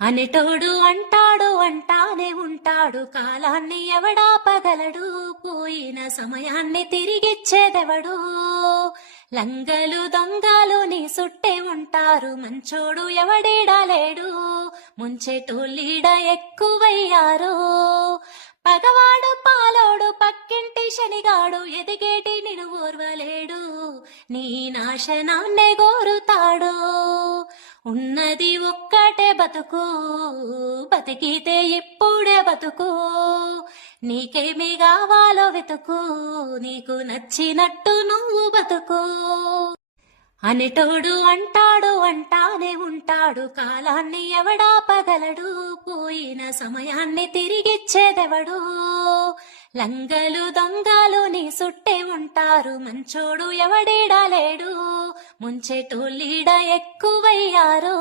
అనేటోడు అంటాడు అంటానే ఉంటాడు, కాలాన్ని ఎవడాపగలడు, పోయిన సమయాన్ని తిరిగిచ్చేదెవడు. లంగలు దొంగలు నీ సుట్టే ఉంటారు, మంచోడు ఎవడీడలేడు, ముంచెటోళ్ళీడ ఎక్కువయ్యారు. పగవాడు పాలోడు పక్కింటి శనిగాడు, ఎదిగేటి నిన్ను ఓర్వలేడు, నీ నాశనాన్నే గోరుతాడు. ఉన్నది ఒక్కటే బతుకు, బతికితే ఇప్పుడే బతుకు, నీకేమి కావాలో వెతుకు, నీకు నచ్చినట్టు నువ్వు బతుకు. అనేటోడు అంటాడు అంటానే ఉంటాడు, కాలాన్ని ఎవడాపగలడు, పోయిన సమయాన్ని తిరిగిచ్చేదెవడు. లంగలు దొంగలు నీ సుట్టే ఉంటారు, మంచోడు ఎవడీడలేడు, ముంచెటోళ్ళీడ ఎక్కువయ్యారు.